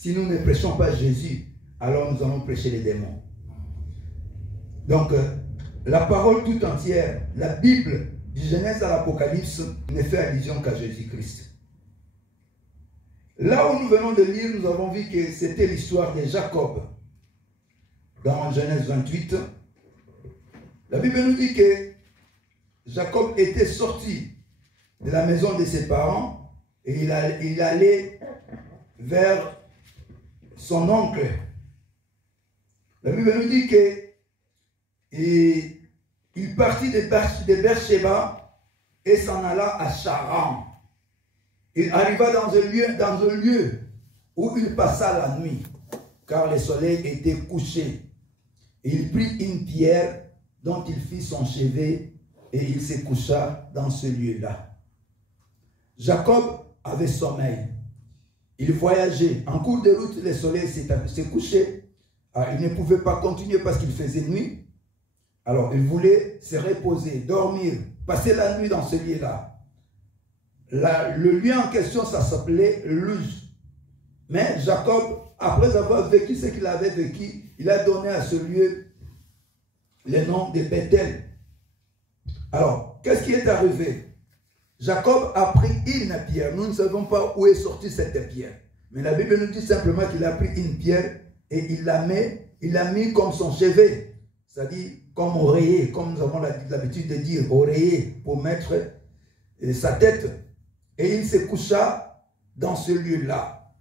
Si nous ne prêchons pas Jésus, alors nous allons prêcher les démons. Donc, la parole tout entière, la Bible, du Genèse à l'Apocalypse, ne fait allusion qu'à Jésus-Christ. Là où nous venons de lire, nous avons vu que c'était l'histoire de Jacob. Dans Genèse 28, la Bible nous dit que Jacob était sorti de la maison de ses parents et il allait vers son oncle. La Bible nous dit qu'il partit de Beersheba et s'en alla à Charan. Il arriva dans un lieu où il passa la nuit, car le soleil était couché. Il prit une pierre dont il fit son chevet et il se coucha dans ce lieu-là. Jacob avait sommeil. Il voyageait. En cours de route, le soleil s'est couché. Alors, il ne pouvait pas continuer parce qu'il faisait nuit. Alors, il voulait se reposer, dormir, passer la nuit dans ce lieu-là. Le lieu en question, ça s'appelait Luz. Mais Jacob, après avoir vécu ce qu'il avait vécu, il a donné à ce lieu le nom de Bethel. Alors, qu'est-ce qui est arrivé? Jacob a pris une pierre. Nous ne savons pas où est sortie cette pierre. Mais la Bible nous dit simplement qu'il a pris une pierre et il l'a mis comme son chevet. C'est-à-dire comme oreiller, comme nous avons l'habitude de dire, oreiller, pour mettre sa tête. Et il se coucha dans ce lieu-là.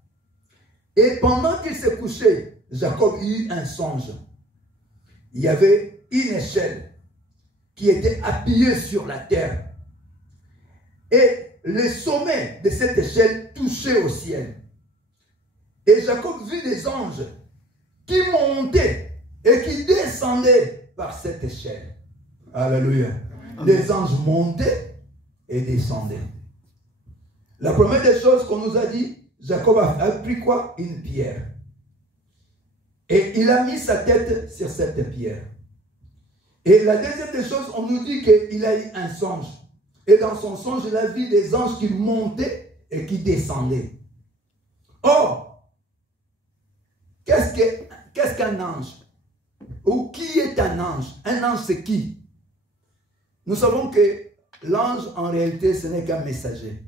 Et pendant qu'il se couchait, Jacob eut un songe. Il y avait une échelle qui était appuyée sur la terre. Et le sommet de cette échelle touchait au ciel. Et Jacob vit des anges qui montaient et qui descendaient par cette échelle. Alléluia. Les anges montaient et descendaient. La première des choses qu'on nous a dit, Jacob a pris quoi? Une pierre. Et il a mis sa tête sur cette pierre. Et la deuxième des choses, on nous dit qu'il a eu un songe. Et dans son songe, il a vu des anges qui montaient et qui descendaient. Or, qu'est-ce qu'un ange? Ou qui est un ange? Un ange, c'est qui? Nous savons que l'ange, en réalité, ce n'est qu'un messager.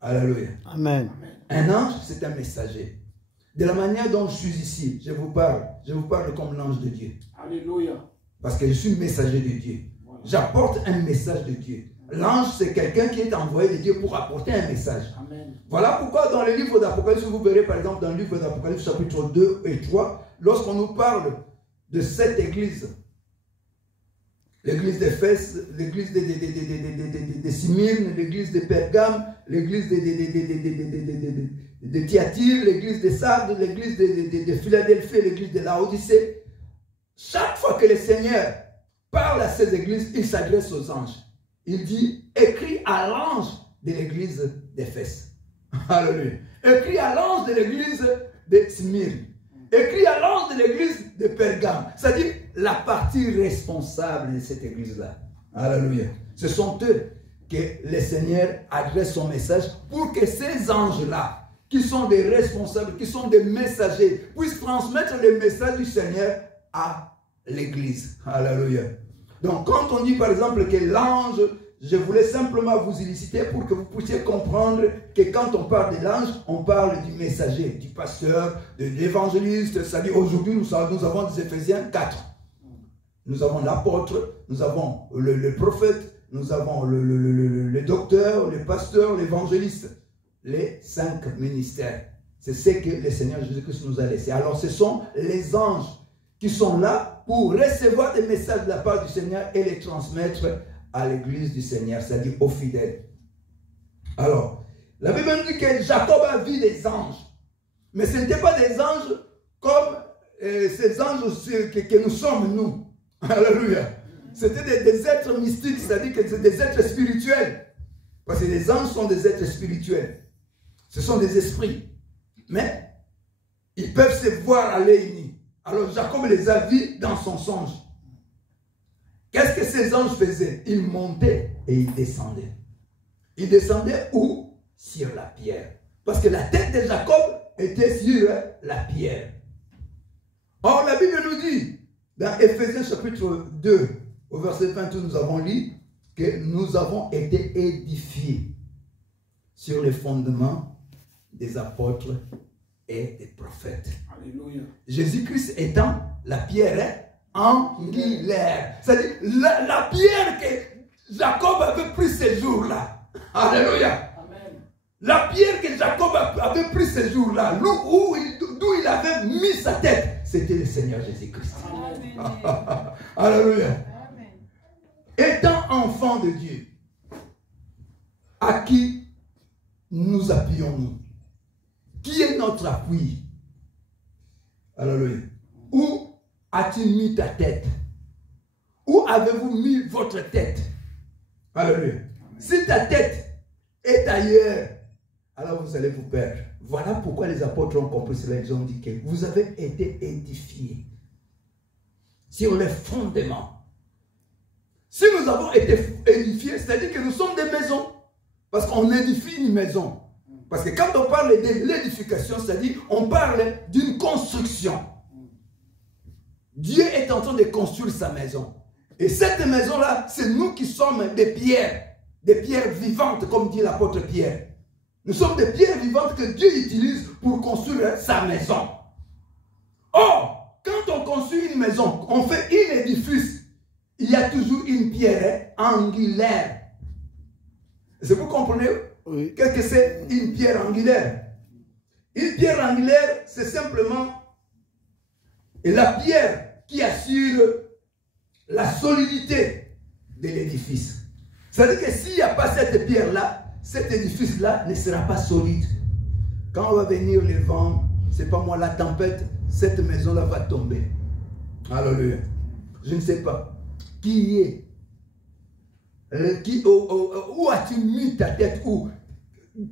Alléluia. Amen. Un ange, c'est un messager. De la manière dont je suis ici, je vous parle comme l'ange de Dieu. Alléluia. Parce que je suis messager de Dieu. J'apporte un message de Dieu. L'ange, c'est quelqu'un qui est envoyé de Dieu pour apporter un message. Amen. Voilà pourquoi dans le livre d'Apocalypse, vous verrez par exemple dans le livre d'Apocalypse chapitre 2 et 3, lorsqu'on nous parle de cette église, l'église d'Éphèse, l'église de Smyrne, l'église de Pergame, l'église de Thyatire, l'église de Sardes, l'église de Philadelphie, l'église de Laodicée. Chaque fois que le Seigneur parle à ces églises, il s'adresse aux anges. Il dit, écris à l'ange de l'église d'Éphèse. Alléluia. Écris à l'ange de l'église de Smyrne. Écris à l'ange de l'église de Pergame. C'est-à-dire la partie responsable de cette église-là. Alléluia. Ce sont eux que le Seigneur adresse son message pour que ces anges-là, qui sont des responsables, qui sont des messagers, puissent transmettre le message du Seigneur à l'église. Alléluia. Donc, quand on dit par exemple que l'ange, je voulais simplement vous illuster pour que vous puissiez comprendre que quand on parle de l'ange, on parle du messager, du pasteur, de l'évangéliste. C'est-à-dire aujourd'hui, nous avons des Éphésiens 4. Nous avons l'apôtre, nous avons le prophète, nous avons le docteur, le pasteur, l'évangéliste. Les 5 ministères. C'est ce que le Seigneur Jésus-Christ nous a laissé. Alors, ce sont les anges qui sont là pour recevoir des messages de la part du Seigneur et les transmettre à l'église du Seigneur, c'est-à-dire aux fidèles. Alors, la Bible nous dit que Jacob a vu des anges. Mais ce n'étaient pas des anges comme ces anges que nous sommes, nous. Alléluia. C'était des êtres mystiques, c'est-à-dire que c'est des êtres spirituels. Parce que les anges sont des êtres spirituels. Ce sont des esprits. Mais ils peuvent se voir à l'œil nu. Alors Jacob les a vus dans son songe. Qu'est-ce que ces anges faisaient? Ils montaient et ils descendaient. Ils descendaient où? Sur la pierre. Parce que la tête de Jacob était sur la pierre. Or, la Bible nous dit, dans Éphésiens chapitre 2, au verset 22, nous avons lu que nous avons été édifiés sur les fondements des apôtres et des prophètes. Alléluia. Jésus-Christ étant la pierre angulaire. C'est-à-dire la pierre que Jacob avait pris ces jours-là. Alléluia. Amen. La pierre que Jacob avait pris ces jours-là, d'où il avait mis sa tête, c'était le Seigneur Jésus-Christ. Alléluia. Étant enfant de Dieu, à qui nous appuyons-nous? Qui est notre appui? Alléluia. Où as-tu mis ta tête? Où avez-vous mis votre tête? Alléluia. Si ta tête est ailleurs, alors vous allez vous perdre. Voilà pourquoi les apôtres ont compris cela. Ils ont dit que vous avez été édifiés sur les fondements. Si nous avons été édifiés, c'est-à-dire que nous sommes des maisons. Parce qu'on édifie une maison. Parce que quand on parle de l'édification, c'est-à-dire on parle d'une construction. Dieu est en train de construire sa maison. Et cette maison-là, c'est nous qui sommes des pierres vivantes, comme dit l'apôtre Pierre. Nous sommes des pierres vivantes que Dieu utilise pour construire sa maison. Or, quand on construit une maison, on fait un édifice, il y a toujours une pierre angulaire. Est-ce que vous comprenez? Oui. Qu'est-ce que c'est une pierre angulaire? Une pierre angulaire, c'est simplement la pierre qui assure la solidité de l'édifice. C'est-à-dire que s'il n'y a pas cette pierre-là, cet édifice-là ne sera pas solide. Quand va venir le vent, c'est pas moi la tempête, cette maison-là va tomber. Alléluia. Je ne sais pas. Qui est? Où as-tu mis ta tête? Où?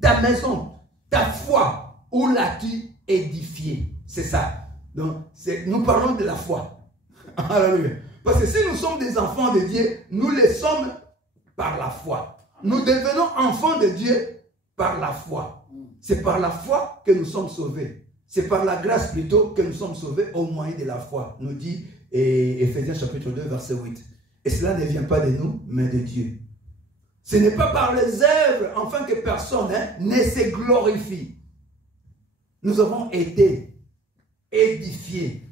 Ta maison, ta foi, où l'as-tu édifiée? C'est ça. Donc, nous parlons de la foi. Alléluia. Parce que si nous sommes des enfants de Dieu, nous le sommes par la foi. Nous devenons enfants de Dieu par la foi. C'est par la foi que nous sommes sauvés. C'est par la grâce plutôt que nous sommes sauvés au moyen de la foi, nous dit Éphésiens chapitre 2, verset 8. Et cela ne vient pas de nous, mais de Dieu. Ce n'est pas par les œuvres, afin que personne ne se glorifie. Nous avons été édifiés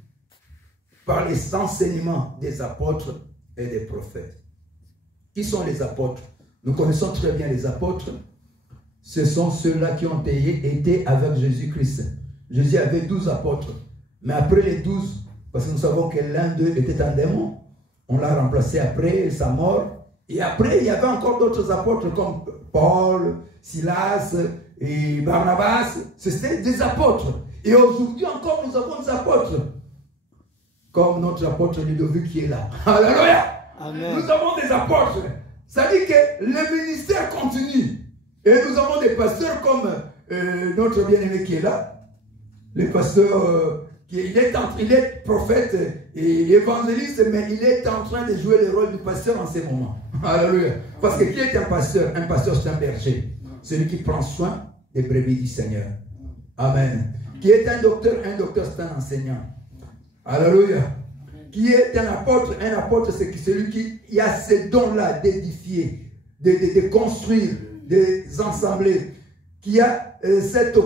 par les enseignements des apôtres et des prophètes. Qui sont les apôtres? Nous connaissons très bien les apôtres. Ce sont ceux-là qui ont été avec Jésus-Christ. Jésus avait 12 apôtres. Mais après les 12, parce que nous savons que l'un d'eux était un démon, on l'a remplacé après sa mort. Et après, il y avait encore d'autres apôtres comme Paul, Silas et Barnabas. C'était des apôtres. Et aujourd'hui encore, nous avons des apôtres. Comme notre apôtre Ludovic qui est là. Alléluia. Amen. Nous avons des apôtres. Ça dit que le ministère continue. Et nous avons des pasteurs comme notre bien-aimé qui est là. Le pasteur, il est prophète et évangéliste, mais il est en train de jouer le rôle du pasteur en ces moments. Alléluia. Parce que qui est un pasteur? Un pasteur, c'est un berger. Celui qui prend soin des brebis du Seigneur. Amen. Qui est un docteur, c'est un enseignant. Alléluia. Qui est un apôtre? Un apôtre, c'est celui qui a ce don-là d'édifier, de construire, de ensembler, qui a cette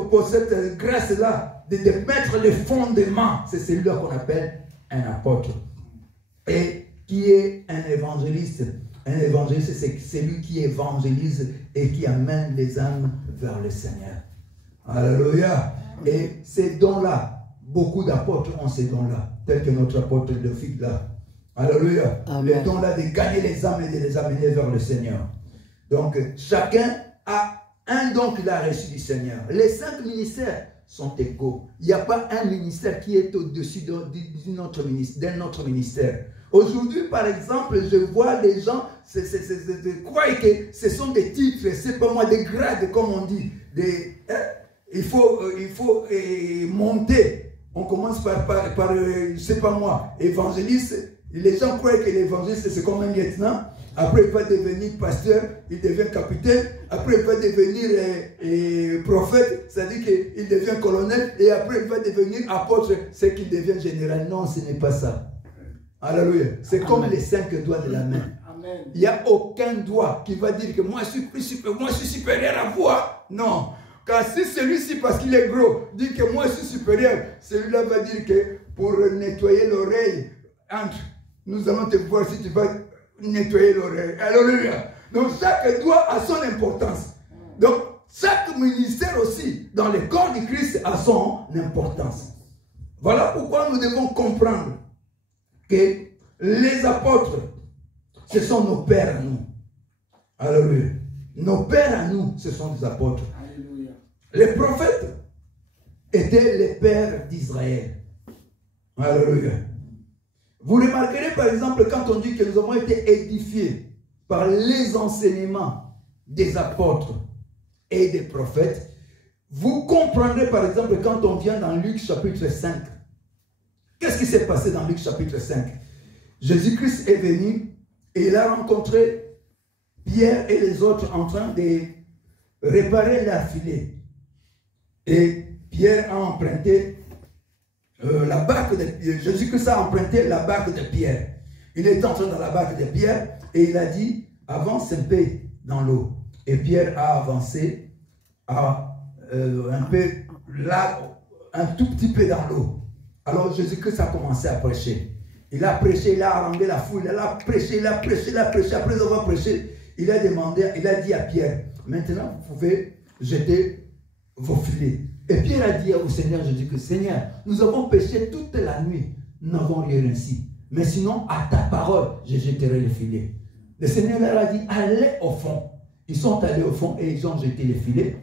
grâce-là de mettre les fondements. C'est celui-là qu'on appelle un apôtre. Et qui est un évangéliste? Un évangéliste, c'est celui qui évangélise et qui amène les âmes vers le Seigneur. Alléluia. Et ces dons-là, beaucoup d'apôtres ont ces dons-là, tel que notre apôtre Ludovic là. Alléluia. Les dons-là de gagner les âmes et de les amener vers le Seigneur. Donc, chacun a un don qu'il a reçu du Seigneur. Les 5 ministères sont égaux. Il n'y a pas un ministère qui est au-dessus d'un autre ministère. Aujourd'hui, par exemple, je vois des gens croient que ce sont des titres, c'est pas moi, des grades, comme on dit. Il faut monter. On commence par je sais pas moi, évangéliste. Les gens croient que l'évangéliste, c'est comme un lieutenant. Après, il va devenir pasteur, il devient capitaine. Après, il va devenir prophète, c'est-à-dire qu'il devient colonel. Et après, il va devenir apôtre, c'est qu'il devient général. Non, ce n'est pas ça. Alléluia. C'est comme les 5 doigts de la main. Amen. Il n'y a aucun doigt qui va dire que moi je suis supérieur à vous. Non. Car si celui-ci, parce qu'il est gros, dit que moi je suis supérieur, celui-là va dire que pour nettoyer l'oreille, entre, nous allons te voir si tu vas nettoyer l'oreille. Alléluia. Donc chaque doigt a son importance. Donc chaque ministère aussi, dans le corps du Christ, a son importance. Voilà pourquoi nous devons comprendre que les apôtres, ce sont nos pères à nous. Alléluia. Nos pères à nous, ce sont des apôtres. Alléluia. Les prophètes étaient les pères d'Israël. Alléluia. Vous remarquerez par exemple quand on dit que nous avons été édifiés par les enseignements des apôtres et des prophètes, vous comprendrez par exemple quand on vient dans Luc chapitre 5. Qu'est-ce qui s'est passé dans Luc chapitre 5? Jésus-Christ est venu et il a rencontré Pierre et les autres en train de réparer leur filet. Et Pierre a emprunté la barque de Pierre. Jésus-Christ a emprunté la barque de Pierre. Il est entré dans la barque de Pierre et il a dit, avance un peu dans l'eau. Et Pierre a avancé un peu là, un tout petit peu dans l'eau. Alors Jésus-Christ a commencé à prêcher. Il a prêché, il a harangué la foule, il a prêché, il a prêché, il a prêché. Après avoir prêché, il a demandé, il a dit à Pierre, maintenant vous pouvez jeter vos filets. Et Pierre a dit au Seigneur Jésus-Christ, Seigneur, nous avons péché toute la nuit, nous n'avons rien ainsi. Mais sinon, à ta parole, je jetterai les filets. Le Seigneur leur a dit, allez au fond. Ils sont allés au fond et ils ont jeté les filets.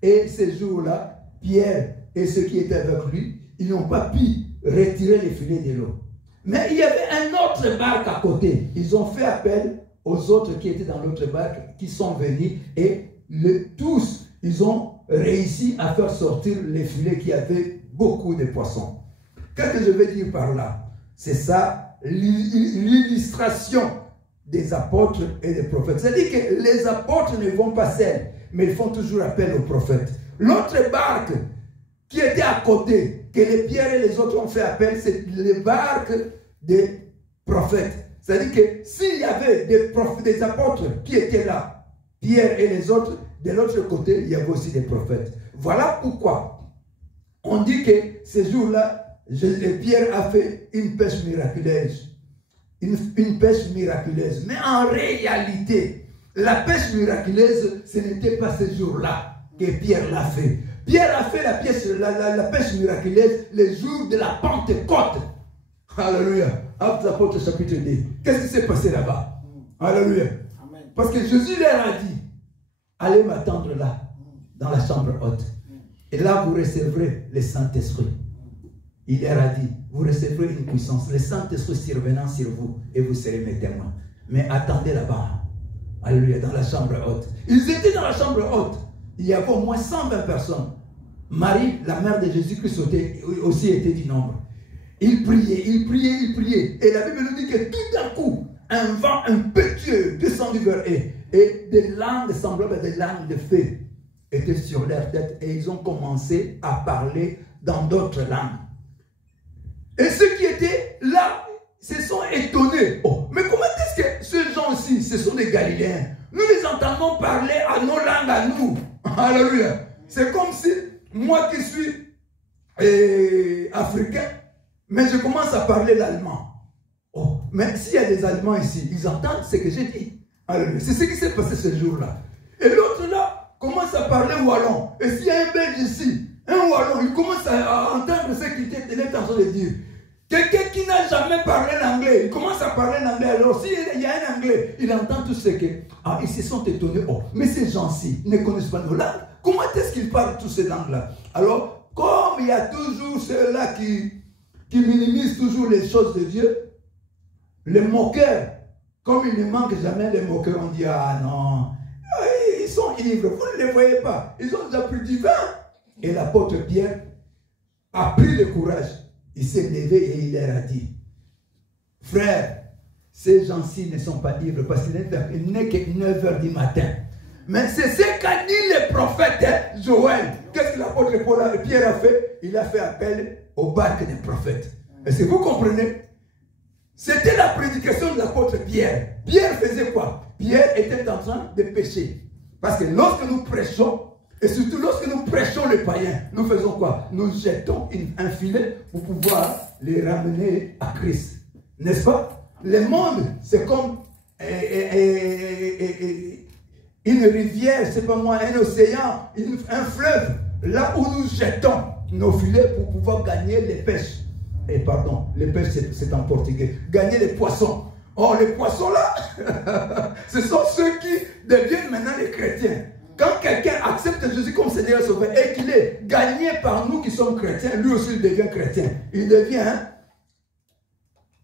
Et ce jour-là, Pierre et ceux qui étaient avec lui, ils n'ont pas pu retirer les filets de l'eau. Mais il y avait un autre barque à côté. Ils ont fait appel aux autres qui étaient dans l'autre barque, qui sont venus et tous, ils ont réussi à faire sortir les filets qui avaient beaucoup de poissons. Qu'est-ce que je veux dire par là? C'est ça l'illustration des apôtres et des prophètes. C'est-à-dire que les apôtres ne vont pas seuls, mais ils font toujours appel aux prophètes. L'autre barque qui était à côté, que les Pierre et les autres ont fait appel, c'est les barques des prophètes. C'est-à-dire que s'il y avait des apôtres qui étaient là, Pierre et les autres, de l'autre côté, il y avait aussi des prophètes. Voilà pourquoi on dit que ce jour-là, Pierre a fait une pêche miraculeuse. Une pêche miraculeuse. Mais en réalité, la pêche miraculeuse, ce n'était pas ce jour-là que Pierre l'a fait. Pierre a fait la pêche miraculeuse le jour de la Pentecôte. Alléluia. Actes des Apôtres chapitre 2. Qu'est-ce qui s'est passé là-bas? Alléluia. Amen. Parce que Jésus leur a dit, allez m'attendre là, dans la chambre haute. Et là, vous recevrez le Saint-Esprit. Il leur a dit, vous recevrez une puissance. Le Saint-Esprit survenant sur vous et vous serez mes témoins. Mais attendez là-bas. Alléluia, dans la chambre haute. Ils étaient dans la chambre haute. Il y avait au moins 120 personnes. Marie, la mère de Jésus-Christ, aussi était du nombre. Ils priaient, ils priaient, ils priaient. Et la Bible nous dit que tout d'un coup, un vent impétueux descendit vers eux. Et des langues semblables à des langues de feu étaient sur leur tête. Et ils ont commencé à parler dans d'autres langues. Et ceux qui étaient là se sont étonnés. Oh, mais comment est-ce que ces gens-ci, ce sont des Galiléens? Nous les entendons parler à nos langues à nous. Alléluia. C'est comme si moi qui suis africain, mais je commence à parler l'allemand. Oh, mais s'il y a des Allemands ici, ils entendent ce que j'ai dit. Alléluia. C'est ce qui s'est passé ce jour-là. Et l'autre là commence à parler wallon. Et s'il y a un Belge ici, un wallon, il commence à entendre ce qu'il est en train de dire. Quelqu'un qui n'a jamais parlé l'anglais, il commence à parler l'anglais. Alors s'il y a un anglais, il entend tout ce que... Ah, ils se sont étonnés. Oh, mais ces gens-ci ne connaissent pas nos langues. Comment est-ce qu'ils parlent toutes ces langues-là? Alors, comme il y a toujours ceux-là qui minimisent toujours les choses de Dieu, les moqueurs, comme ils ne manquent jamais, les moqueurs, on dit, ah non, ils sont ivres, vous ne les voyez pas. Ils ont déjà pris du vin. Et l'apôtre Pierre a pris le courage. Il s'est levé et il leur a dit, frère, ces gens-ci ne sont pas ivres parce qu'il n'est que 9 h du matin. Mais c'est ce qu'a dit le prophète Joël. Qu'est-ce que l'apôtre Pierre a fait? Il a fait appel au barque des prophètes. Est-ce que vous comprenez? C'était la prédication de l'apôtre Pierre. Pierre faisait quoi? Pierre était en train de pécher. Parce que lorsque nous prêchons, et surtout lorsque nous prêchons les païens, nous faisons quoi? Nous jetons un filet pour pouvoir les ramener à Christ. N'est-ce pas? Le monde, c'est comme une rivière, c'est pas moi, un océan, un fleuve, là où nous jetons nos filets pour pouvoir gagner les pêches. Et pardon, les pêches c'est en portugais. Gagner les poissons. Or, les poissons là, ce sont ceux qui deviennent maintenant les chrétiens. Quand quelqu'un accepte Jésus comme Seigneur et Sauveur et qu'il est gagné par nous qui sommes chrétiens, lui aussi il devient chrétien. Il devient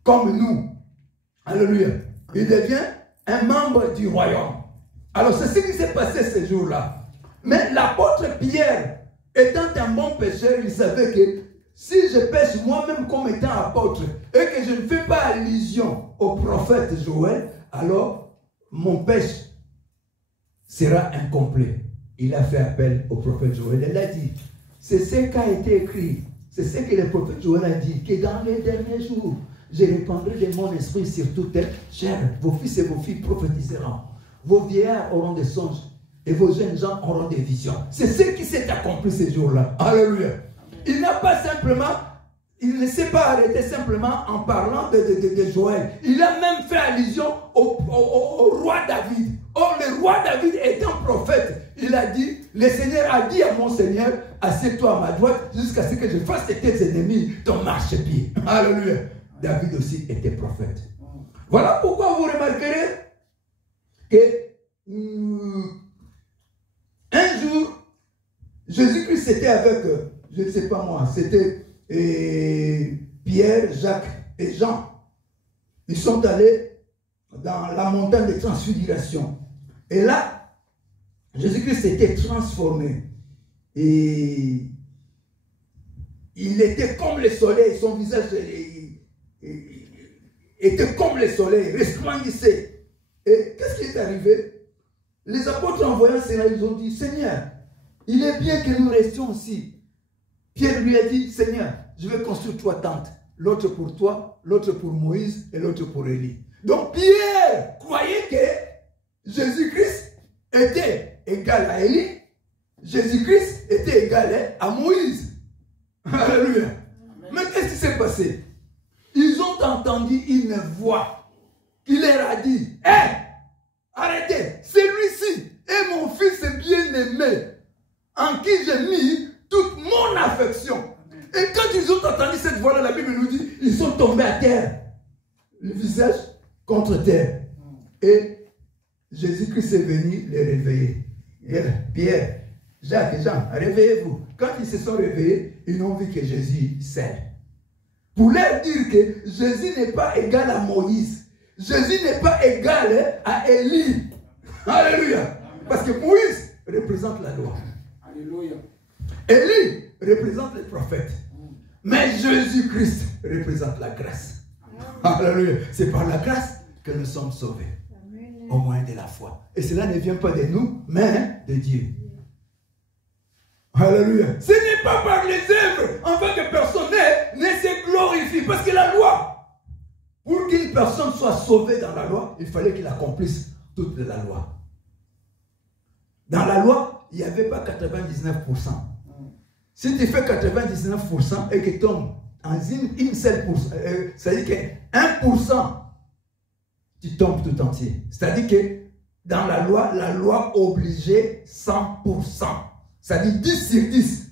comme nous. Alléluia. Il devient un membre du royaume. Alors c'est ce qui s'est passé ces jours-là. Mais l'apôtre Pierre, étant un bon pécheur, il savait que si je pêche moi-même comme étant apôtre et que je ne fais pas allusion au prophète Joël, alors mon péché sera incomplet. Il a fait appel au prophète Joël. Il a dit, c'est ce qui a été écrit, c'est ce que le prophète Joël a dit, que dans les derniers jours, je répandrai de mon esprit sur toute chair. Vos fils et vos filles prophétiseront. Vos vieillards auront des songes et vos jeunes gens auront des visions. C'est ce qui s'est accompli ces jours-là. Alléluia. Il n'a pas simplement, il ne s'est pas arrêté simplement en parlant de Joël. Il a même fait allusion au roi David. Or, le roi David étant prophète, il a dit, le Seigneur a dit à mon Seigneur, assieds-toi à ma droite jusqu'à ce que je fasse de tes ennemis ton marchepied. Alléluia. David aussi était prophète. Voilà pourquoi vous remarquerez que un jour, Jésus-Christ était avec, je ne sais pas moi, c'était Pierre, Jacques et Jean. Ils sont allés dans la montagne de transfiguration. Et là, Jésus-Christ s'était transformé. Et il était comme le soleil, son visage était comme le soleil, resplendissait. Et qu'est-ce qui est arrivé? Les apôtres en voyant cela, ils ont dit, Seigneur, il est bien que nous restions ici. Pierre lui a dit, Seigneur, je vais construire 3 tentes. L'autre pour toi, l'autre pour Moïse et l'autre pour Élie. Donc Pierre croyait que Jésus-Christ était égal à Élie. Jésus-Christ était égal à Moïse. Alléluia. Mais qu'est-ce qui s'est passé? Ils ont entendu une voix qui leur a dit, hé, arrêtez, celui-ci est mon fils bien-aimé, en qui j'ai mis toute mon affection. Et quand ils ont entendu cette voix-là, la Bible nous dit, ils sont tombés à terre, le visage contre terre. Et Jésus-Christ est venu les réveiller. Et Pierre, Jacques et Jean, réveillez-vous. Quand ils se sont réveillés, ils n'ont vu que Jésus seul. Pour leur dire que Jésus n'est pas égal à Moïse. Jésus n'est pas égal à Élie. Alléluia. Parce que Moïse représente la loi. Alléluia. Élie représente les prophètes. Mais Jésus-Christ représente la grâce. Alléluia. C'est par la grâce que nous sommes sauvés. Au moyen de la foi. Et cela ne vient pas de nous, mais de Dieu. Alléluia. Ce n'est pas par les œuvres, afin que personne ne se glorifie. Parce que la loi, pour qu'une personne soit sauvée dans la loi, il fallait qu'il accomplisse toute la loi. Dans la loi, il n'y avait pas 99%. Si tu fais 99% et que tu tombes en une seule pourcent, ça veut dire que 1%, tu tombes tout entier. C'est-à-dire que dans la loi obligeait 100%. C'est-à-dire 10 sur 10.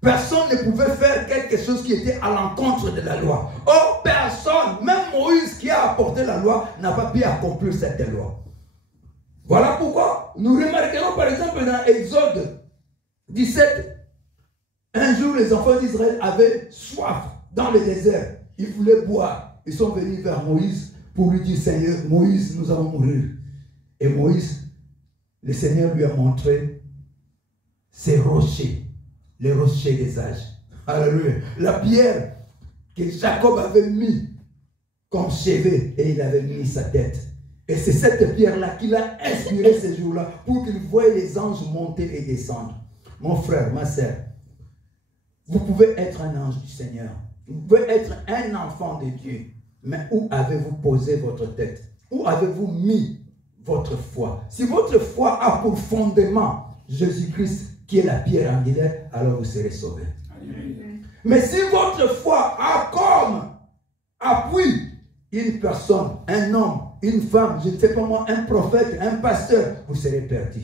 Personne ne pouvait faire quelque chose qui était à l'encontre de la loi. Or, personne, même Moïse qui a apporté la loi, n'a pas pu accomplir cette loi. Voilà pourquoi nous remarquerons par exemple dans Exode 17, un jour les enfants d'Israël avaient soif dans le désert. Ils voulaient boire. Ils sont venus vers Moïse pour lui dire, Seigneur, Moïse, nous allons mourir. Et Moïse, le Seigneur lui a montré ces rochers, les rochers des âges. Alléluia. La pierre que Jacob avait mis comme chevet et il avait mis sa tête. Et c'est cette pierre-là qui l'a inspiré ces jours-là pour qu'il voie les anges monter et descendre. Mon frère, ma sœur, vous pouvez être un ange du Seigneur. Vous pouvez être un enfant de Dieu. Mais où avez-vous posé votre tête? Où avez-vous mis votre foi? Si votre foi a pour fondement Jésus-Christ qui est la pierre angulaire, alors vous serez sauvés. Mais si votre foi a comme appui une personne, un homme, une femme, je ne sais pas moi, un prophète, un pasteur, vous serez perdu.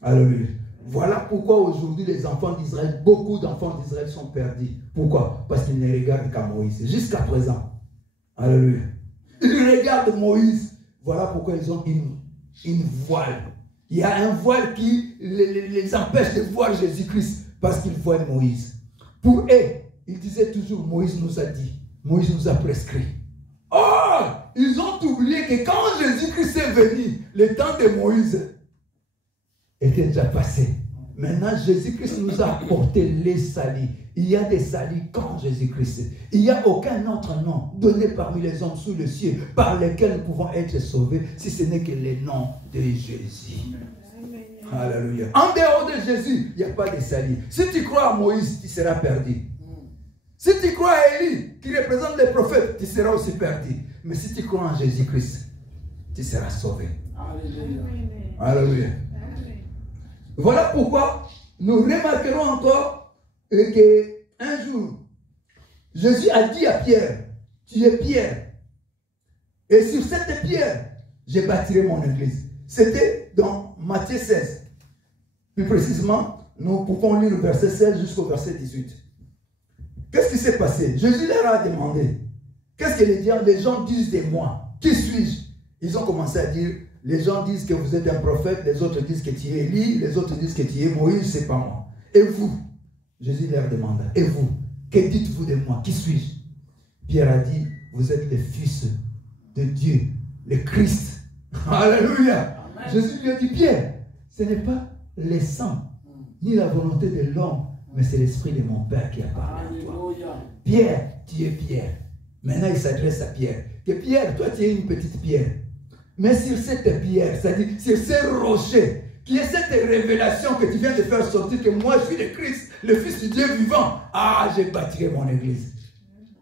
Alléluia. Voilà pourquoi aujourd'hui les enfants d'Israël, beaucoup d'enfants d'Israël sont perdus. Pourquoi? Parce qu'ils ne regardent qu'à Moïse, jusqu'à présent. Alléluia. Ils regardent Moïse. Voilà pourquoi ils ont une voile. Il y a un voile qui les empêche de voir Jésus-Christ parce qu'ils voient Moïse. Pour eux, ils disaient toujours, Moïse nous a dit, Moïse nous a prescrit. Or, ils ont oublié que quand Jésus-Christ est venu, le temps de Moïse était déjà passé. Maintenant, Jésus-Christ nous a apporté les salis. Il y a des salis quand Jésus-Christ. Il n'y a aucun autre nom donné parmi les hommes sous le ciel par lesquels nous pouvons être sauvés si ce n'est que le nom de Jésus. Alléluia. En dehors de Jésus, il n'y a pas de salis. Si tu crois à Moïse, tu seras perdu. Si tu crois à Élie, qui représente les prophètes, tu seras aussi perdu. Mais si tu crois en Jésus-Christ, tu seras sauvé. Alléluia. Alléluia. Voilà pourquoi nous remarquerons encore qu'un jour, Jésus a dit à Pierre, tu es Pierre. Et sur cette pierre, je bâtirai mon église. C'était dans Matthieu 16. Plus précisément, nous pouvons lire le verset 16 jusqu'au verset 18. Qu'est-ce qui s'est passé? Jésus leur a demandé, qu'est-ce que les gens disent de moi? Qui suis-je? Ils ont commencé à dire, les gens disent que vous êtes un prophète, les autres disent que tu es Élie, les autres disent que tu es Moïse, c'est pas moi. Et vous? Jésus leur demanda, et vous? Que dites-vous de moi? Qui suis-je? Pierre a dit, vous êtes le Fils de Dieu, le Christ. Alléluia. Amen. Jésus lui a dit, Pierre, ce n'est pas le sang, ni la volonté de l'homme, mais c'est l'esprit de mon Père qui a parlé à toi. Pierre, tu es Pierre. Maintenant, il s'adresse à Pierre. Que Pierre, toi, tu es une petite pierre. Mais sur cette pierre, c'est-à-dire sur ces rochers, qui est cette révélation que tu viens de faire sortir, que moi, je suis le Christ, le Fils du Dieu vivant. Ah, j'ai bâti mon église.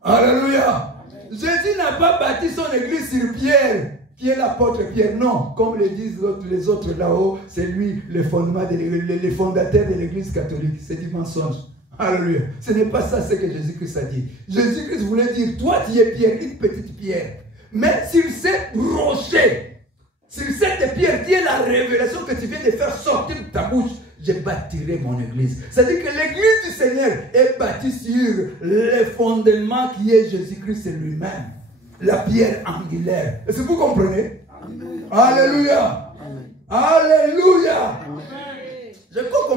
Alléluia. Jésus n'a pas bâti son église sur Pierre, qui est l'apôtre Pierre. Non, comme le disent les autres là-haut, c'est lui le fondateur de l'église catholique. C'est du mensonge. Alléluia. Ce n'est pas ça ce que Jésus-Christ a dit. Jésus-Christ voulait dire, toi tu es Pierre, une petite pierre. Mais sur ces rochers, sur cette pierre qui est la révélation que tu viens de faire sortir de ta bouche, je bâtirai mon église. C'est-à-dire que l'église du Seigneur est bâtie sur le fondement qui est Jésus-Christ lui-même. La pierre angulaire. Est-ce que vous comprenez? Alléluia. Alléluia. Je crois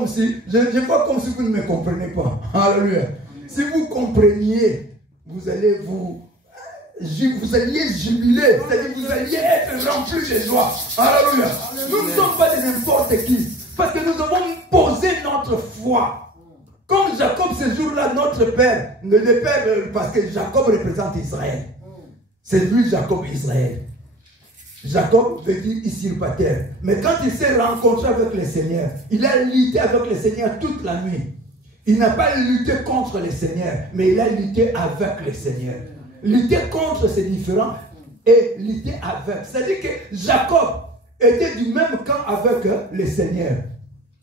comme si vous ne me comprenez pas. Alléluia. Si vous compreniez, vous alliez jubiler. C'est-à-dire que vous alliez être remplis de joie. Alléluia. Nous ne sommes pas de n'importe qui. Parce que nous avons posé notre foi. Comme Jacob ce jour-là, notre père, le père, parce que Jacob représente Israël. C'est lui Jacob Israël. Jacob veut dire usurpateur. Mais quand il s'est rencontré avec le Seigneur, il a lutté avec le Seigneur toute la nuit. Il n'a pas lutté contre le Seigneur, mais il a lutté avec le Seigneur. Lutter contre, c'est différent. Et lutter avec. C'est-à-dire que Jacob était du même camp avec le Seigneur.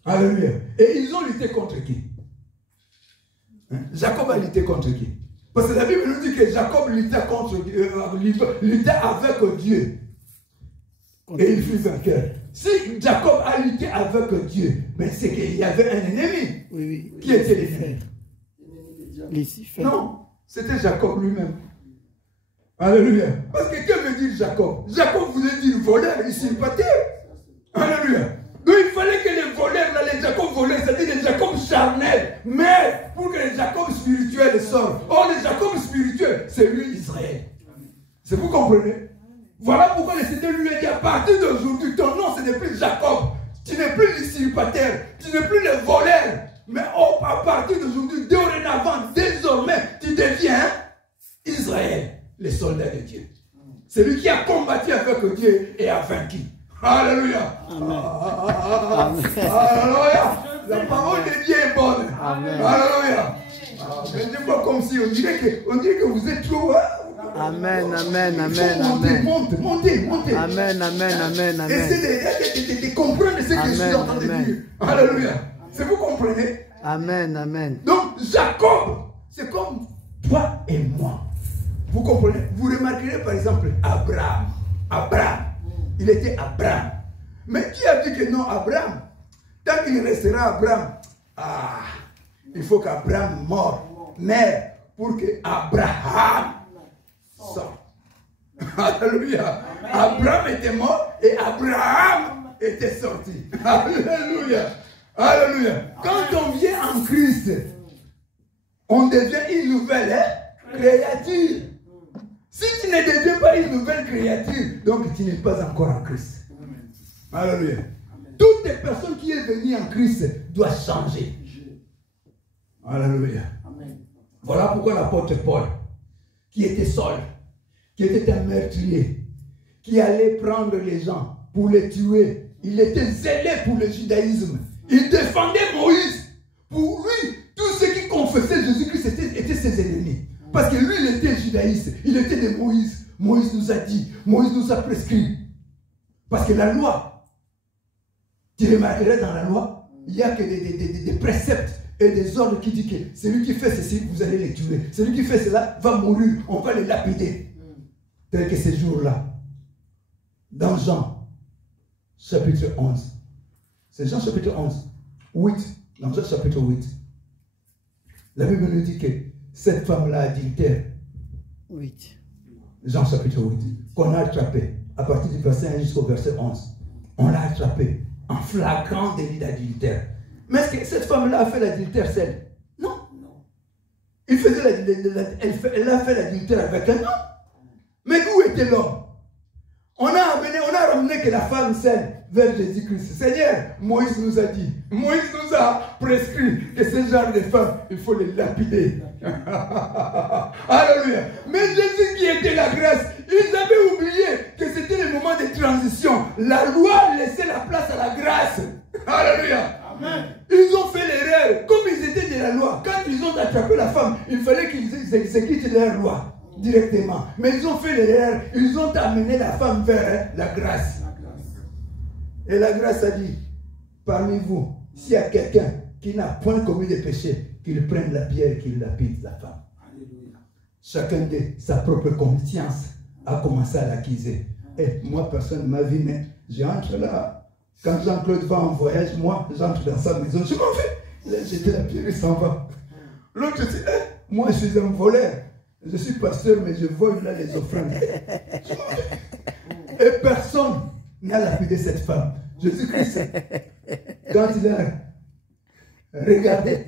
Alléluia. Et ils ont lutté contre qui? Jacob a lutté contre qui? Parce que la Bible nous dit que Jacob luttait avec Dieu. Et il fut vainqueur. Si Jacob a lutté avec Dieu, mais c'est qu'il y avait un ennemi. Oui. Qui était l'ennemi? Lucifer. Non, c'était Jacob lui-même. Alléluia. Parce que que veut dire Jacob? Jacob voulait dire voleur, usurpateur. Alléluia. Donc il fallait que les voleurs, là, les Jacob voleurs, c'est-à-dire les Jacob charnels, mais pour que les Jacob spirituels sortent. Or, les Jacob spirituels, c'est lui Israël. C'est vous comprenez? Voilà pourquoi le Seigneur lui a dit, à partir d'aujourd'hui, ton nom, ce n'est plus Jacob. Tu n'es plus l'usurpateur, tu n'es plus le voleur. Mais à partir d'aujourd'hui, dorénavant, désormais, tu deviens Israël. les soldats de Dieu. Celui qui a combattu avec Dieu et a vaincu. Alléluia. Alléluia. La parole de Dieu est bonne. Amen. Alléluia. Ce n'est pas comme si on dirait que vous êtes trop. Amen, amen, amen, montez, amen. montez. Amen, amen, amen, amen. Essayez de comprendre ce que je suis en train de dire. Alléluia. Si vous comprenez. Amen, amen. Donc, Jacob, c'est comme toi et moi. Vous comprenez? Vous remarquerez par exemple Abraham. Il était Abraham. Mais qui a dit que non, Abraham? Tant qu'il restera Abraham, il faut qu'Abraham meure pour que Abraham sorte. Alléluia. Abraham était mort et Abraham était sorti. Alléluia. Alléluia. Quand on vient en Christ, on devient une nouvelle créature. Si tu ne deviens pas une nouvelle créature, donc tu n'es pas encore en Christ. Alléluia. Toutes les personnes qui sont venues en Christ doivent changer. Alléluia. Voilà pourquoi l'apôtre Paul, qui était Saul, qui était un meurtrier, qui allait prendre les gens pour les tuer, il était zélé pour le judaïsme. Il défendait Moïse. Pour lui, tous ceux qui confessaient Jésus-Christ étaient ses ennemis. Parce que lui, il était judaïste. Il était de Moïse. Moïse nous a dit, Moïse nous a prescrit. Parce que la loi, tu remarquerais dans la loi, il n'y a que des préceptes et des ordres qui disent que celui qui fait ceci, vous allez les tuer. Celui qui fait cela va mourir. On va le lapider. Tel que ces jours-là. Dans Jean, chapitre 11. C'est Jean chapitre 11. 8. Dans Jean chapitre 8. La Bible nous dit que cette femme-là adultère. 8. Jean chapitre 8. Qu'on a attrapé à partir du verset 1 jusqu'au verset 11. On l'a attrapé en flagrant délit d'adultère. Mais est-ce que cette femme-là a fait l'adultère seule? Non. Elle a fait l'adultère avec un homme. Mais où était l'homme? On a ramené que la femme seule vers Jésus-Christ. Seigneur, Moïse nous a dit, Moïse nous a prescrit que ce genre de femme, il faut les lapider. Alléluia. Mais Jésus qui était la grâce, ils avaient oublié que c'était le moment de transition. La loi laissait la place à la grâce. Alléluia. Amen. Ils ont fait l'erreur. Comme ils étaient de la loi, quand ils ont attrapé la femme, il fallait qu'ils exécutent leur loi directement. Mais ils ont fait l'erreur. Ils ont amené la femme vers la grâce. Et la grâce a dit, parmi vous, s'il y a quelqu'un qui n'a point commis de péché, qu'il prenne la pierre et qu'il lapide la femme. Alléluia. Chacun de sa propre conscience a commencé à l'accuser. Et moi, personne ne m'a vu, mais j'entre là. Quand Jean-Claude va en voyage, moi, j'entre dans sa maison, je m'en vais. Là, j'étais la pierre, il s'en va. L'autre dit, moi, je suis un voleur. Je suis pasteur, mais je vole là les offrandes. Et personne n'a lapidé cette femme. Jésus-Christ, quand il a regardé,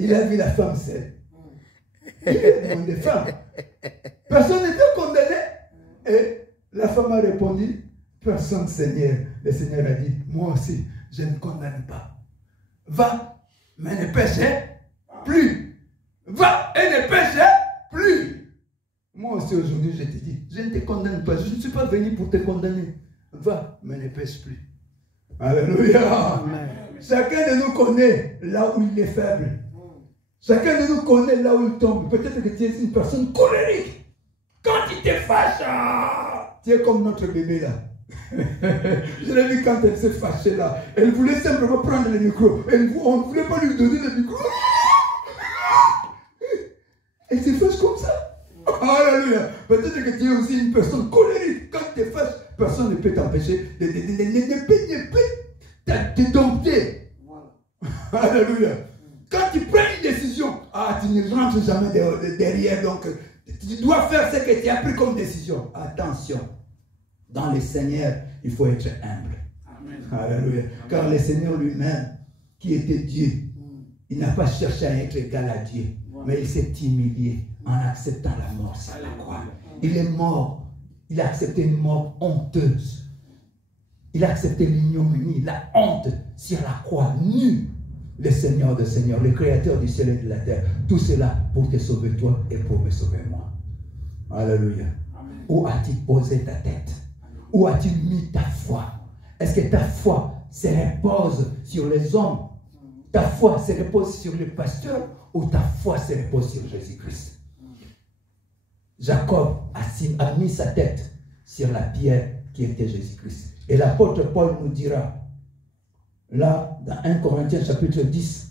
il a vu la femme seule. Il a demandé femme. Personne n'était condamné. Et la femme a répondu, personne, Seigneur. Le Seigneur a dit, moi aussi, je ne condamne pas. Va, mais ne péchez plus. Va et ne péchez plus. Moi aussi aujourd'hui, je te dis, je ne te condamne pas. Je ne suis pas venu pour te condamner. Va, mais ne pêche plus. Alléluia. Amen. Chacun de nous connaît là où il est faible. Chacun de nous connaît là où il tombe. Peut-être que tu es une personne colérique. Quand il te fâche, tu es comme notre bébé là. Je l'ai vu quand elle s'est fâchée là. Elle voulait simplement prendre le micro. On ne voulait pas lui donner le micro. Elle se fâche comme ça. Alléluia. Peut-être que tu es aussi une personne colérique. Quand tu te fâches, personne ne peut t'empêcher de te dompter. Alléluia. Quand tu prends une décision, tu ne rentres jamais derrière. Donc, tu dois faire ce que tu as pris comme décision. Attention. Dans le Seigneur, il faut être humble. Amen. Alléluia. Car le Seigneur lui-même, qui était Dieu, il n'a pas cherché à être égal à Dieu. Mais il s'est humilié en acceptant la mort sur la croix. Il est mort. Il a accepté une mort honteuse. Il a accepté l'ignominie, la honte sur la croix, nu. Le Seigneur des Seigneurs, le Créateur du ciel et de la terre. Tout cela pour te sauver toi et pour me sauver moi. Alléluia. Où as-tu posé ta tête? Où as-tu mis ta foi? Est-ce que ta foi se repose sur les hommes? Ta foi se repose sur le pasteur ou ta foi se repose sur Jésus-Christ? Jacob a mis sa tête sur la pierre qui était Jésus-Christ. Et l'apôtre Paul nous dira, là, dans 1 Corinthiens chapitre 10,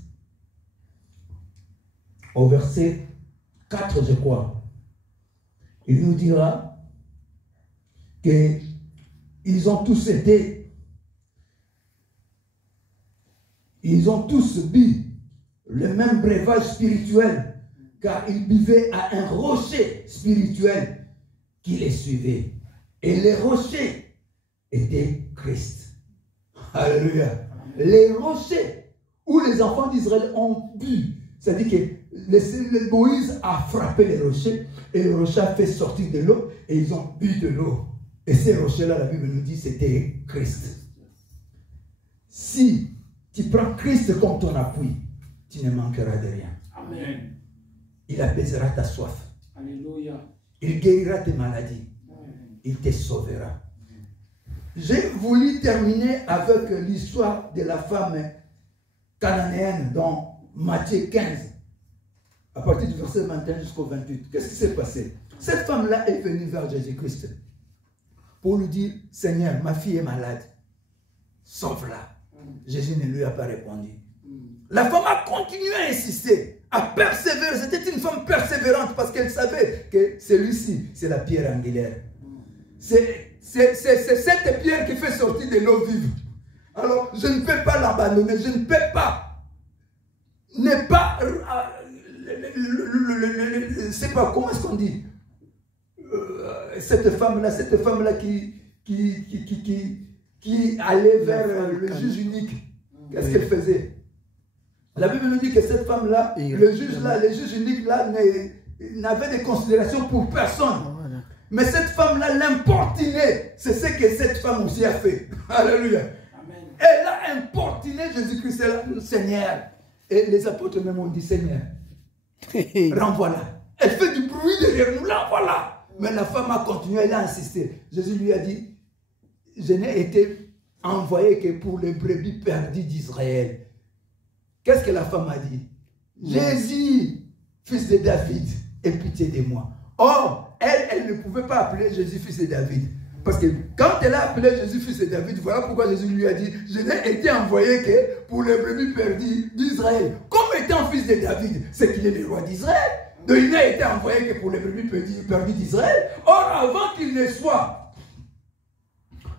au verset 4, je crois, il nous dira qu'ils ont tous bu le même breuvage spirituel, car ils buvaient à un rocher spirituel qui les suivait. Et les rochers étaient Christ. Alléluia. Les rochers où les enfants d'Israël ont bu, c'est-à-dire que Moïse a frappé les rochers et le rocher a fait sortir de l'eau et ils ont bu de l'eau. Et ces rochers-là, la Bible nous dit, c'était Christ. Si tu prends Christ comme ton appui, tu ne manqueras de rien. Amen. Il apaisera ta soif. Alléluia. Il guérira tes maladies. Amen. Il te sauvera. J'ai voulu terminer avec l'histoire de la femme cananéenne dans Matthieu 15, à partir du verset 21 jusqu'au 28. Qu'est-ce qui s'est passé? Cette femme-là est venue vers Jésus-Christ pour lui dire, Seigneur, ma fille est malade, sauve-la. Jésus ne lui a pas répondu. La femme a continué à insister, à persévérer. C'était une femme persévérante parce qu'elle savait que celui-ci, c'est la pierre angulaire. C'est cette pierre qui fait sortir de l'eau vive. Alors, je ne peux pas l'abandonner. Je ne peux pas ne pas... c'est pas, comment est-ce qu'on dit? Cette femme-là qui allait vers le juge unique. Qu'est-ce qu'elle faisait? La Bible nous dit que cette femme-là, le juge unique-là, n'avait de considération pour personne. Mais cette femme-là l'importunait. C'est ce que cette femme aussi a fait. Alléluia. Amen. Elle a importuné Jésus-Christ, Seigneur. Et les apôtres même ont dit, Seigneur, renvoie-la. Elle fait du bruit derrière nous, renvoie-la. Mais la femme a continué, elle a insisté. Jésus lui a dit, je n'ai été envoyé que pour les brebis perdues d'Israël. Qu'est-ce que la femme a dit? Jésus, fils de David, aie pitié de moi. Or, elle ne pouvait pas appeler Jésus fils de David. Parce que quand elle a appelé Jésus fils de David, voilà pourquoi Jésus lui a dit, je n'ai été envoyé que pour les brebis perdues d'Israël. Comme étant fils de David, c'est qu'il est le roi d'Israël. Donc il n'a été envoyé que pour les brebis perdues d'Israël. Or, avant qu'il ne soit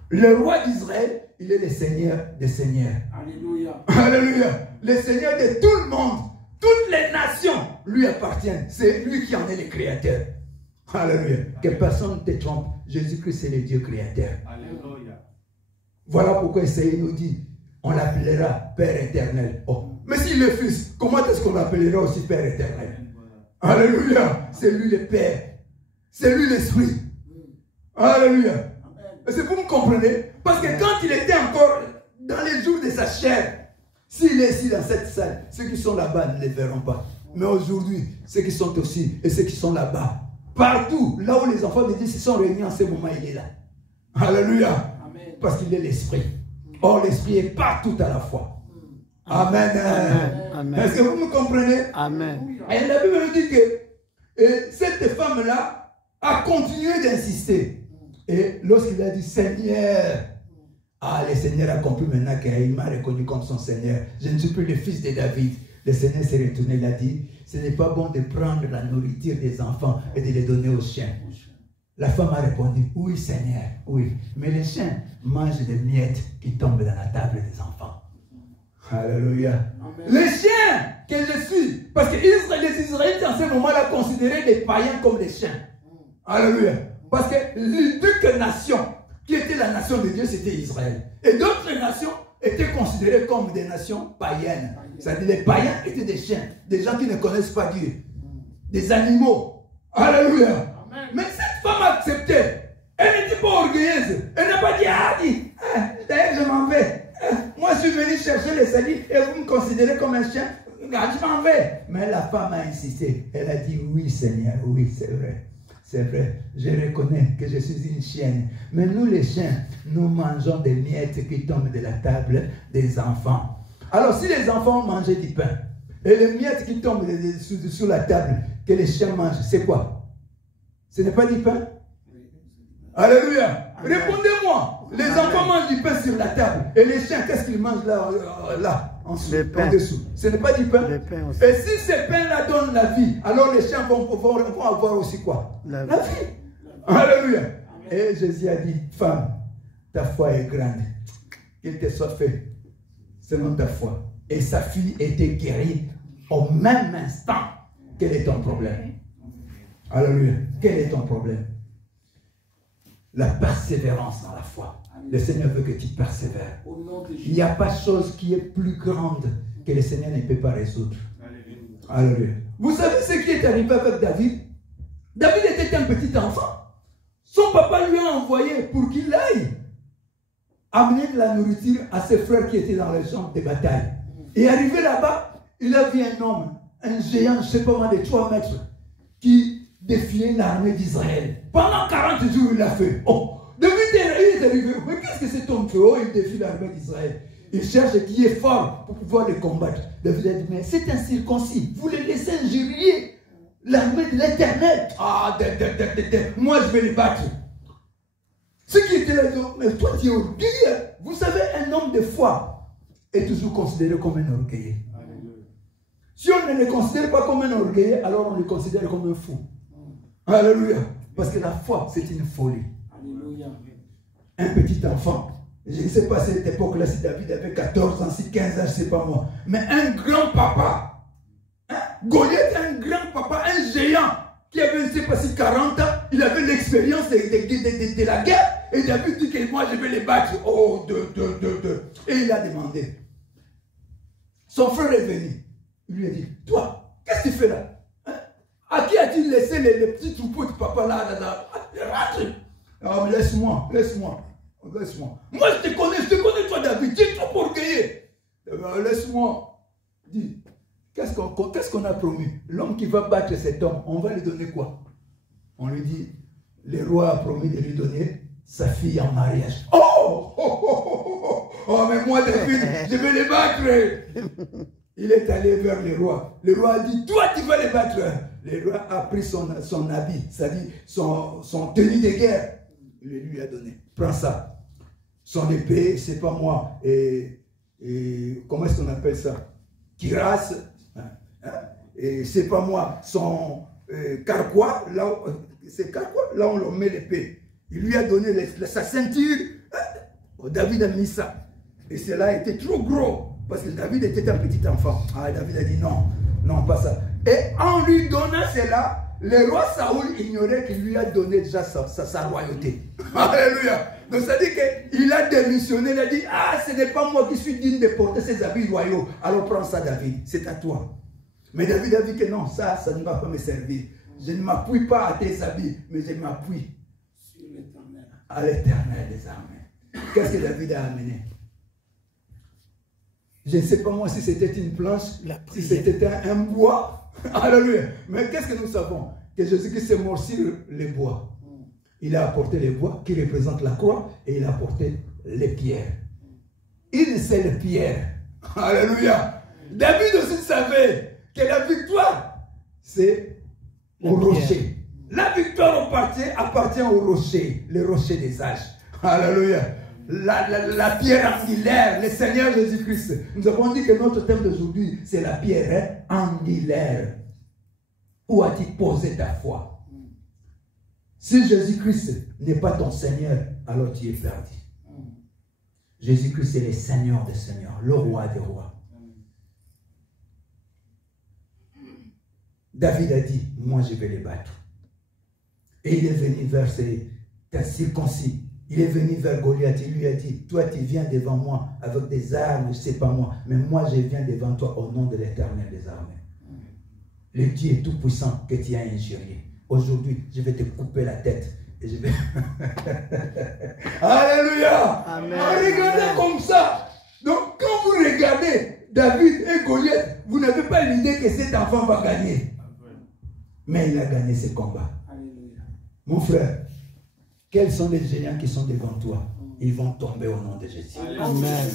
le roi d'Israël, il est le Seigneur des Seigneurs. Alléluia. Alléluia. Le Seigneur de tout le monde. Toutes les nations lui appartiennent. C'est lui qui en est le créateur. Alléluia. Que personne ne te trompe. Jésus-Christ est le Dieu créateur. Alléluia. Voilà pourquoi Isaïe nous dit, on l'appellera Père éternel. Oh. Mais s'il est Fils, comment est-ce qu'on l'appellera aussi Père éternel? Alléluia. C'est lui le Père. C'est lui l'Esprit. Alléluia. Est-ce que vous me comprenez? Parce que quand il était encore dans les jours de sa chair, s'il est ici dans cette salle, ceux qui sont là-bas ne les verront pas. Mais aujourd'hui, ceux qui sont aussi et ceux qui sont là-bas, partout, là où les enfants de Dieu se sont réunis en ce moment, il est là. Alléluia. Amen. Parce qu'il est l'Esprit. Or, l'Esprit est partout à la fois. Amen. Amen. Est-ce que vous me comprenez? Amen. Et la Bible nous dit que cette femme-là a continué d'insister. Et lorsqu'il a dit Seigneur, le Seigneur a compris maintenant qu'il m'a reconnu comme son Seigneur. Je ne suis plus le fils de David. Le Seigneur s'est retourné, il a dit, ce n'est pas bon de prendre la nourriture des enfants et de les donner aux chiens. La femme a répondu, oui Seigneur, oui. Mais les chiens mangent des miettes qui tombent dans la table des enfants. Alléluia. Amen. Les chiens que je suis, parce que les Israélites en ce moment-là considéraient les païens comme des chiens. Alléluia. Parce que l'unique nation qui était la nation de Dieu, c'était Israël. Et d'autres nations étaient considérées comme des nations païennes. C'est-à-dire les païens étaient des chiens, des gens qui ne connaissent pas Dieu, des animaux. Alléluia. Amen. Mais cette femme a accepté. Elle n'était pas orgueilleuse. Elle n'a pas dit, d'ailleurs je m'en vais. Moi je suis venu chercher les salis et vous me considérez comme un chien. Je m'en vais. Mais la femme a insisté. Elle a dit, oui Seigneur, oui c'est vrai. c'est vrai, je reconnais que je suis une chienne. Mais nous les chiens, nous mangeons des miettes qui tombent de la table des enfants. Alors si les enfants mangeaient du pain, et les miettes qui tombent sur la table, que les chiens mangent, c'est quoi? Ce n'est pas du pain? Alléluia. Répondez-moi. Les enfants mangent du pain sur la table. Et les chiens, qu'est-ce qu'ils mangent là en dessous? Ce n'est pas du pain. Et si ces pains-là donnent la vie, alors les chiens vont avoir aussi quoi? La vie. Alléluia. Et Jésus a dit, femme, ta foi est grande. Qu'il te soit fait selon ta foi. Et sa fille était guérie au même instant. Quel est ton problème? Alléluia. Quel est ton problème? La persévérance dans la foi. Le Seigneur veut que tu persévères. Il n'y a pas de chose qui est plus grande que le Seigneur ne peut pas résoudre. Alléluia. Vous savez ce qui est arrivé avec David? David était un petit enfant. Son papa lui a envoyé pour qu'il aille amener de la nourriture à ses frères qui étaient dans les champs de bataille. Et arrivé là-bas, il a vu un homme, un géant, je ne sais pas moi, de 3 mètres, qui défiait l'armée d'Israël. Pendant 40 jours, il l'a fait. Oh, David est arrivé. Mais qu'est-ce que cet homme fait? Oh, il défie l'armée d'Israël. Il cherche qui est fort pour pouvoir les combattre. David a dit, mais c'est incirconcis. Vous les laissez injurier l'armée de l'Éternel. Ah, moi je vais les battre. Ce qui était là, mais toi tu es orgueilleux. Vous savez, un homme de foi est toujours considéré comme un orgueilleux. Si on ne le considère pas comme un orgueilleux, alors on le considère comme un fou. Alléluia. Parce que la foi, c'est une folie. Alléluia. Un petit enfant, je ne sais pas à cette époque-là si David avait 14 ans, si 15 ans, je ne sais pas moi. Mais un grand papa, Goliath, un grand papa, un géant, qui avait, je ne sais pas si 40 ans, il avait l'expérience de la guerre. Et David dit que moi je vais les battre. Oh, Et il a demandé. Son frère est venu. Il lui a dit, toi, qu'est-ce que tu fais là? À qui as-tu laissé les petits troupeaux de papa là? Rentre. Oh, mais laisse-moi. Moi je te connais toi David, tu es trop orgueilleux. Laisse-moi. Dis, qu'est-ce qu'on a promis? L'homme qui va battre cet homme, on va lui donner quoi? On lui dit, le roi a promis de lui donner sa fille en mariage. Oh, mais moi David, je vais les battre. Il est allé vers le roi. Le roi a dit, toi tu vas les battre. Le roi a pris son habit, c'est-à-dire son tenue de guerre. Il lui a donné. Prends ça. Son épée, c'est pas moi. Et comment est-ce qu'on appelle ça? Kiras. Et c'est pas moi. Son carquois, c'est carquois, là on met l'épée. Il lui a donné sa ceinture. David a mis ça. Et cela était trop gros. Parce que David était un petit enfant. Ah, David a dit non, pas ça. Et en lui donnant cela, le roi Saoul ignorait qu'il lui a donné déjà sa royauté. Alléluia. Donc ça dit qu'il a démissionné, il a dit, ah, ce n'est pas moi qui suis digne de porter ces habits royaux. Alors prends ça David, c'est à toi. Mais David a dit que non, ça ne va pas me servir. Je ne m'appuie pas à tes habits, mais je m'appuie sur l'Éternel. À l'Éternel des armées. Qu'est-ce que David a amené? Je ne sais pas moi si c'était une planche, si c'était un bois. Alléluia. Mais qu'est-ce que nous savons? Que Jésus-Christ est mort sur les bois. Il a apporté les bois qui représentent la croix et il a apporté les pierres. Une seule pierre. Alléluia. David aussi savait que la victoire, c'est au rocher. La victoire appartient au rocher, le rocher des âges. Alléluia. La pierre angulaire, le Seigneur Jésus-Christ. Nous avons dit que notre thème d'aujourd'hui, c'est la pierre angulaire. Où as-tu posé ta foi? Si Jésus-Christ n'est pas ton Seigneur, alors tu es perdu. Jésus-Christ est le Seigneur des Seigneurs, le Roi des Rois. David a dit, moi je vais les battre. Et il est venu vers ces circoncis. Il est venu vers Goliath, il lui a dit, toi tu viens devant moi avec des armes, je ne sais pas moi, mais moi je viens devant toi au nom de l'Éternel des armées. Le Dieu tout-puissant que tu as injurié. Aujourd'hui, je vais te couper la tête et je vais... Alléluia! Amen. Regardez comme ça. Donc quand vous regardez David et Goliath, vous n'avez pas l'idée que cet enfant va gagner. Mais il a gagné ce combat. Mon frère, quels sont les géants qui sont devant toi? Ils vont tomber au nom de Jésus. Amen.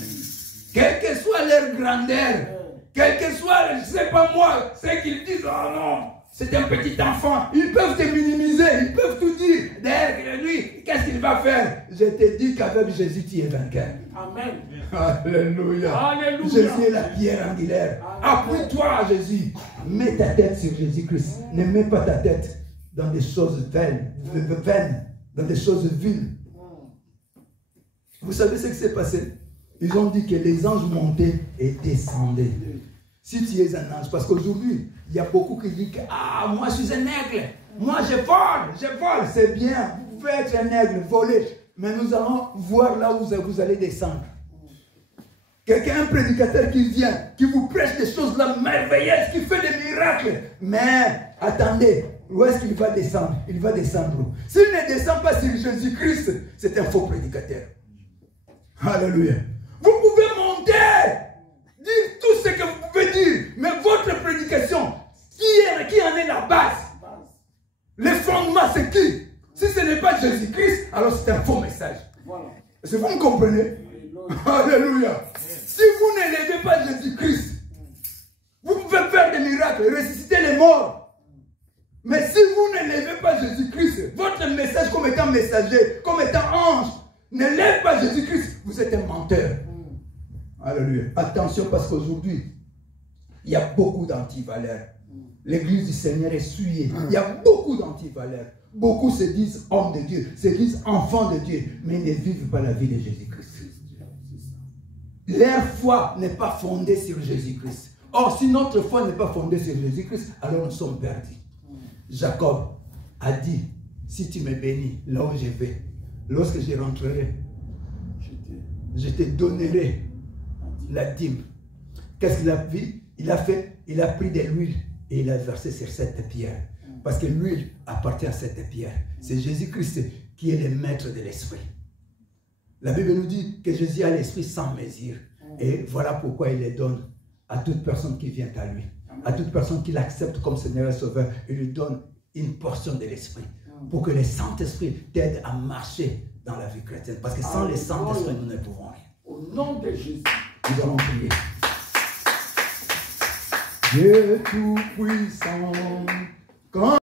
Quelle que soit leur grandeur, quel que soit, je ne sais pas moi, ce qu'ils disent, oh non, c'est un petit enfant. Ils peuvent te minimiser, ils peuvent tout dire. Derrière lui, qu'est-ce qu'il va faire? Je te dis qu'avec Jésus, tu es vainqueur. Amen. Alléluia. Alléluia. Jésus est la pierre angulaire. Appuie-toi à Jésus. Mets ta tête sur Jésus-Christ. Ne mets pas ta tête dans des choses vaines, dans des choses viles. Vous savez ce qui s'est passé? Ils ont dit que les anges montaient et descendaient. Si tu es un ange, parce qu'aujourd'hui, il y a beaucoup qui disent que ah, moi je suis un aigle, moi je vole, c'est bien, vous pouvez être un aigle, voler, mais nous allons voir là où vous allez descendre. Quelqu'un, un prédicateur qui vient, qui vous prêche des choses là merveilleuses, qui fait des miracles, mais attendez, où est-ce qu'il va descendre? Il va descendre où? S'il ne descend pas sur Jésus-Christ, c'est un faux prédicateur. Alléluia. Vous pouvez monter, dire tout ce que vous pouvez dire, mais votre prédication, qui en est la base? Le fondement, c'est qui? Si ce n'est pas Jésus-Christ, alors c'est un faux message. Est-ce que vous me comprenez? Alléluia. Si vous n'élevez pas Jésus-Christ, vous pouvez faire des miracles, ressusciter les morts. Mais si vous n'élevez pas Jésus-Christ, votre message comme étant messager, comme étant ange, n'élève pas Jésus-Christ, vous êtes un menteur. Alléluia. Attention parce qu'aujourd'hui, il y a beaucoup d'antivaleurs. L'église du Seigneur est souillée. Il y a beaucoup d'antivaleurs. Beaucoup se disent hommes de Dieu, se disent enfants de Dieu, mais ils ne vivent pas la vie de Jésus-Christ. Leur foi n'est pas fondée sur Jésus-Christ. Or, si notre foi n'est pas fondée sur Jésus-Christ, alors nous sommes perdus. Jacob a dit, si tu me bénis là où je vais, lorsque je rentrerai, je te donnerai la dîme. Qu'est-ce qu'il a fait? Il a pris de l'huile et il a versé sur cette pierre. Parce que l'huile appartient à cette pierre. C'est Jésus-Christ qui est le maître de l'esprit. La Bible nous dit que Jésus a l'esprit sans mesure. Et voilà pourquoi il le donne à toute personne qui vient à lui. À toute personne qui l'accepte comme Seigneur et Sauveur. Il lui donne une portion de l'esprit. Pour que le Saint-Esprit t'aide à marcher dans la vie chrétienne. Parce que sans le Saint-Esprit, nous ne pouvons rien. Au nom de Jésus. Nous allons prier. Dieu tout-puissant, quand